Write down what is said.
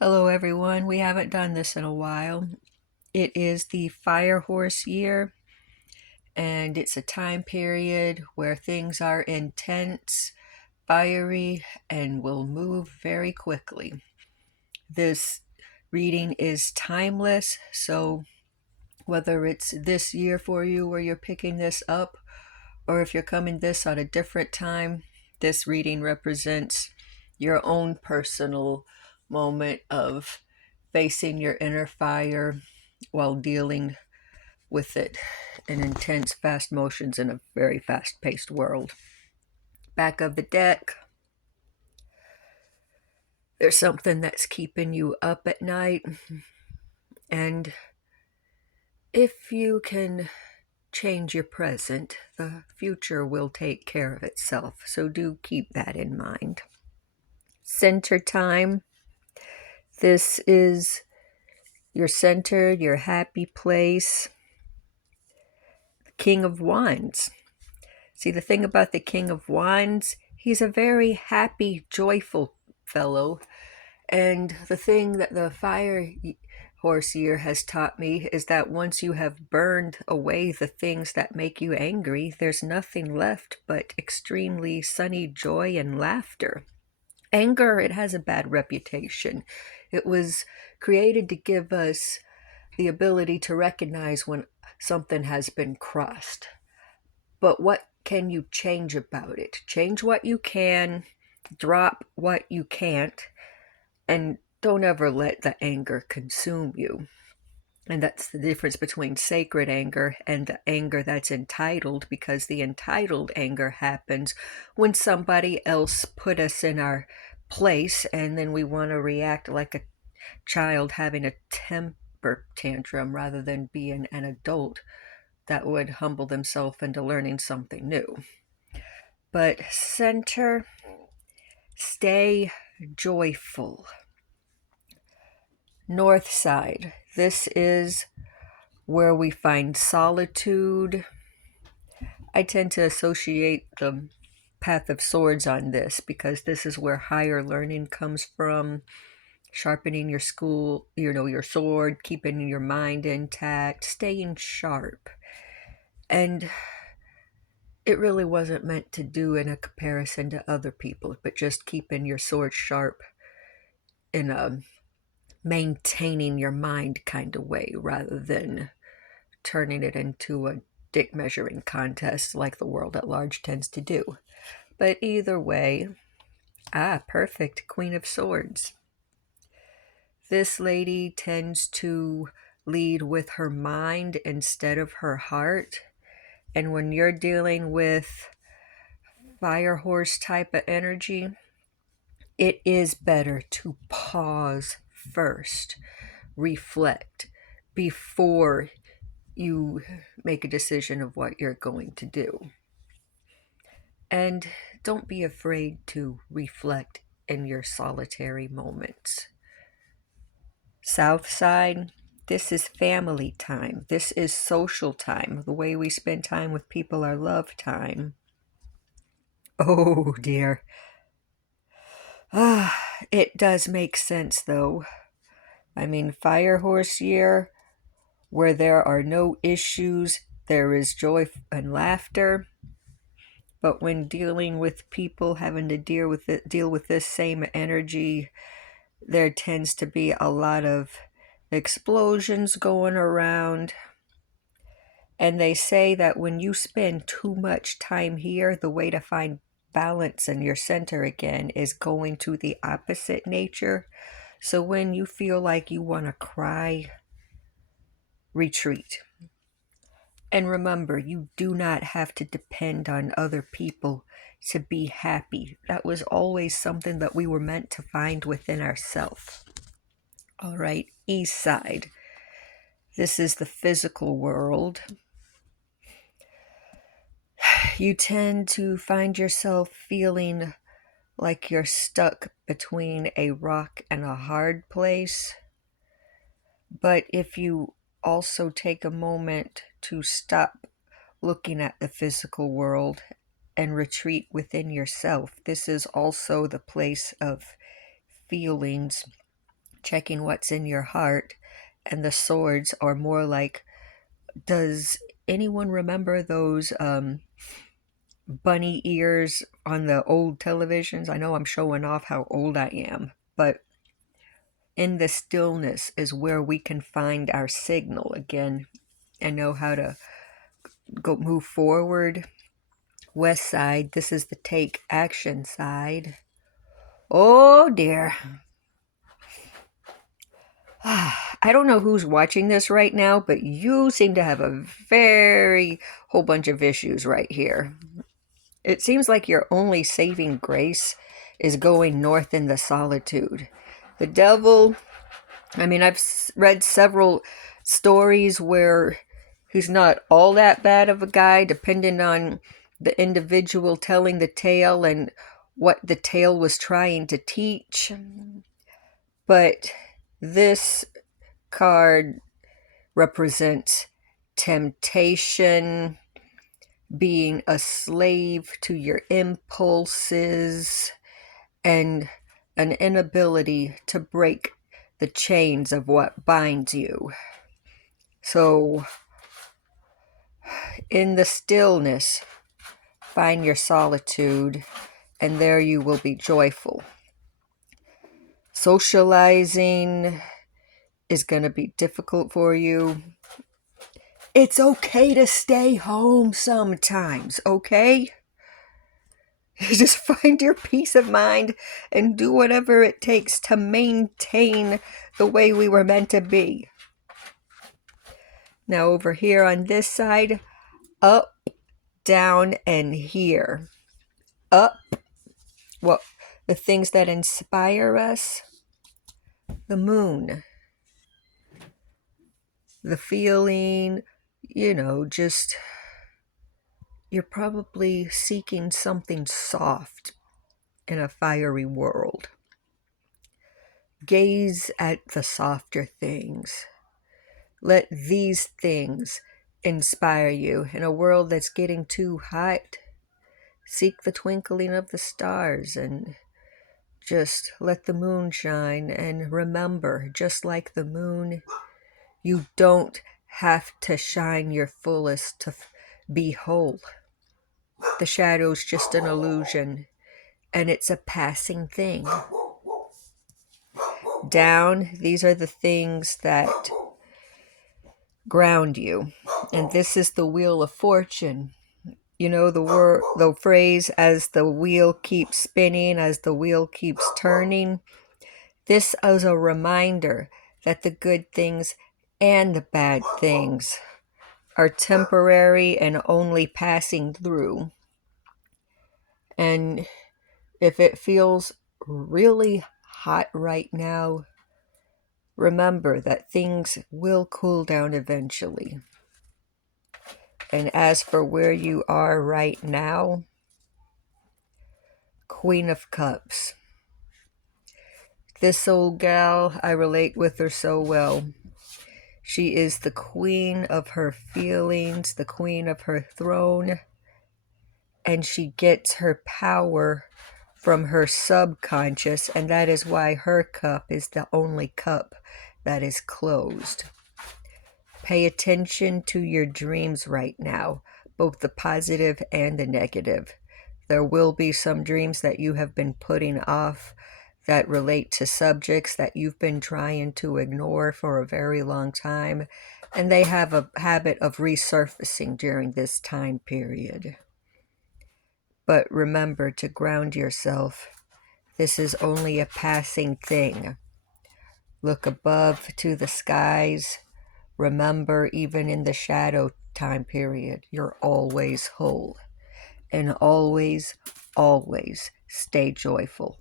Hello, everyone. We haven't done this in a while. It is the Fire Horse year, and it's a time period where things are intense, fiery, and will move very quickly. This reading is timeless, so whether it's this year for you where you're picking this up, or if you're coming this at a different time, this reading represents your own personal moment of facing your inner fire while dealing with it in intense, fast motions in a very fast paced world. Back of the deck, there's something that's keeping you up at night, and if you can change your present, the future will take care of itself. So do keep that in mind. Center time. This is your center, your happy place. King of Wands. See, the thing about the King of Wands, he's a very happy, joyful fellow. And the thing that the Fire Horse year has taught me is that once you have burned away the things that make you angry, there's nothing left but extremely sunny joy and laughter. Anger, it has a bad reputation. It was created to give us the ability to recognize when something has been crossed. But what can you change about it? Change what you can, drop what you can't, and don't ever let the anger consume you. And that's the difference between sacred anger and the anger that's entitled, because the entitled anger happens when somebody else put us in our place and then we want to react like a child having a temper tantrum rather than being an adult that would humble themselves into learning something new. But center, stay joyful. North side, this is where we find solitude. I tend to associate the Path of Swords on this because this is where higher learning comes from, sharpening your sword, keeping your mind intact, staying sharp. And it really wasn't meant to do in a comparison to other people, but just keeping your sword sharp in a maintaining your mind kind of way rather than turning it into a dick measuring contest like the world at large tends to do. But either way, perfect. Queen of Swords. This lady tends to lead with her mind instead of her heart. And when you're dealing with fire horse type of energy, it is better to pause first, reflect before you make a decision of what you're going to do. And don't be afraid to reflect in your solitary moments. South side, this is family time. This is social time. The way we spend time with people, our love time. Oh dear. It does make sense though. I mean, Fire Horse year, where there are no issues, there is joy and laughter. But when dealing with people having to deal with this same energy, there tends to be a lot of explosions going around. And they say that when you spend too much time here, the way to find balance in your center again is going to the opposite nature. So when you feel like you want to cry, retreat. And remember, you do not have to depend on other people to be happy. That was always something that we were meant to find within ourselves. All right, East side. This is the physical world. You tend to find yourself feeling like you're stuck between a rock and a hard place. But if you also take a moment to stop looking at the physical world and retreat within yourself, this is also the place of feelings checking what's in your heart. And the swords are more like, does anyone remember those bunny ears on the old televisions? I know I'm showing off how old I am, but in the stillness is where we can find our signal again and know how to go move forward. West side, this is the take action side. Oh dear. I don't know who's watching this right now, but you seem to have a very whole bunch of issues right here. It seems like your only saving grace is going north in the solitude. The devil, I mean, I've read several stories where he's not all that bad of a guy, depending on the individual telling the tale and what the tale was trying to teach. But this card represents temptation, being a slave to your impulses, and an inability to break the chains of what binds you. So, in the stillness, find your solitude, and there you will be joyful. Socializing is going to be difficult for you. It's okay to stay home sometimes, okay? Just find your peace of mind and do whatever it takes to maintain the way we were meant to be. Now over here on this side, up, down, and here. Up, well, the things that inspire us. The moon. The feeling, just you're probably seeking something soft in a fiery world. Gaze at the softer things. Let these things inspire you. In a world that's getting too hot, seek the twinkling of the stars and just let the moon shine. And remember, just like the moon, you don't have to shine your fullest to be whole. The shadow's just an illusion, and it's a passing thing. Down, these are the things that ground you. And this is the wheel of fortune. You know the phrase, as the wheel keeps spinning, as the wheel keeps turning. This is a reminder that the good things and the bad things are temporary and only passing through. And if it feels really hot right now, remember that things will cool down eventually. And as for where you are right now, Queen of Cups. This old gal, I relate with her so well. She is the queen of her feelings, the queen of her throne, and she gets her power from her subconscious, and that is why her cup is the only cup that is closed. Pay attention to your dreams right now, both the positive and the negative. There will be some dreams that you have been putting off that relate to subjects that you've been trying to ignore for a very long time, and they have a habit of resurfacing during this time period. But remember to ground yourself. This is only a passing thing. Look above to the skies. Remember, even in the shadow time period, you're always whole. And always, always stay joyful.